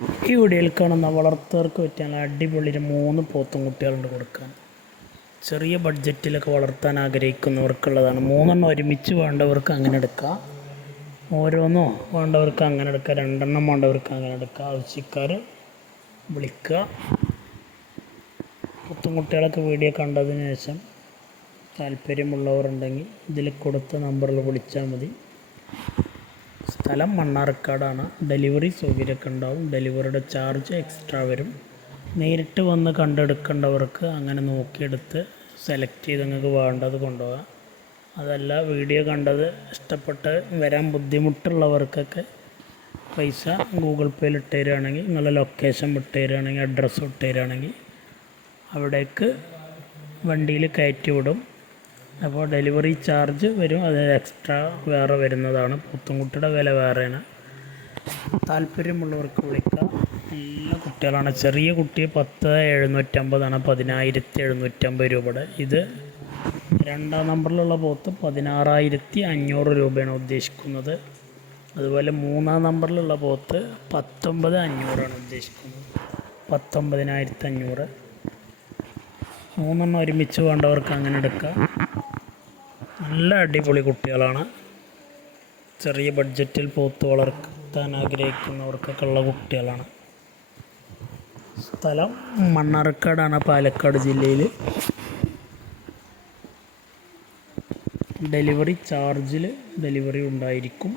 ഈ വീഡിയോയിൽ കാണുന്ന വളർത്തുകാർക്ക് പറ്റിയ നല്ല അടിപൊളി 3 പോത്തും കുട്ടികളുണ്ട് കൊടുക്കാൻ. ചെറിയ ബഡ്ജറ്റിലൊക്കെ വളർത്താൻ ആഗ്രഹിക്കുന്നവർക്കുള്ളതാണ്. 3 ഒരുമിച്ച് വേണ്ടവർക്ക് അങ്ങനെ എടുക്കാം, ഓരോന്നോ വേണ്ടവർക്ക് അങ്ങനെ എടുക്കാം, 2 വേണ്ടവർക്ക് അങ്ങനെ എടുക്കാം. ആവശ്യക്കാർ വിളിക്കുക. പോത്തും കുട്ടികളൊക്കെ വീഡിയോ കണ്ടതിന് ശേഷം താല്പര്യമുള്ളവരുണ്ടെങ്കിൽ ഇതിൽ കൊടുത്ത നമ്പറിൽ വിളിച്ചാൽ മതി. സ്ഥലം മണ്ണാർക്കാടാണ്. ഡെലിവറി സൗകര്യമൊക്കെ ഉണ്ടാവും. ഡെലിവറിയുടെ ചാർജ് എക്സ്ട്രാ വരും. നേരിട്ട് വന്ന് കണ്ടെടുക്കേണ്ടവർക്ക് അങ്ങനെ നോക്കിയെടുത്ത് സെലക്ട് ചെയ്ത് നിങ്ങൾക്ക് വേണ്ടത് കൊണ്ടുപോകാം. അതല്ല, വീഡിയോ കണ്ടത് ഇഷ്ടപ്പെട്ട് വരാൻ ബുദ്ധിമുട്ടുള്ളവർക്കൊക്കെ പൈസ ഗൂഗിൾ പേയിൽ ഇട്ട് തരികയാണെങ്കിൽ, നിങ്ങളുടെ ലൊക്കേഷൻ വിട്ട് തരികയാണെങ്കിൽ, അഡ്രസ്സ് വിട്ട് തരികയാണെങ്കിൽ അവിടേക്ക് വണ്ടിയിൽ കയറ്റി വിടും. അപ്പോൾ ഡെലിവറി ചാർജ് വരും, അത് എക്സ്ട്രാ വേറെ വരുന്നതാണ്. പോത്തുംകുട്ടിയുടെ വില വേറെയാണ്. താല്പര്യമുള്ളവർക്ക് വിളിക്കാം. നല്ല കുട്ടികളാണ്. ചെറിയ കുട്ടി 10,750 10,750 രൂപയുടെ. ഇത് 2 നമ്പറിലുള്ള പോത്ത് 16,500 രൂപയാണ് ഉദ്ദേശിക്കുന്നത്. അതുപോലെ 3 നമ്പറിലുള്ള പോത്ത് 19,500 ഉദ്ദേശിക്കുന്നത്. 19,500. 3 ഒരുമിച്ച് വേണ്ടവർക്ക് അങ്ങനെ എടുക്കാം. നല്ല അടിപൊളി കുട്ടികളാണ്. ചെറിയ ബഡ്ജറ്റിൽ പോത്ത് വളർത്താൻ ആഗ്രഹിക്കുന്നവർക്കൊക്കെ ഉള്ള കുട്ടികളാണ്. സ്ഥലം മണ്ണാർക്കാടാണ്, പാലക്കാട് ജില്ലയിൽ. ഡെലിവറി ചാർജിൽ ഡെലിവറി ഉണ്ടായിരിക്കും.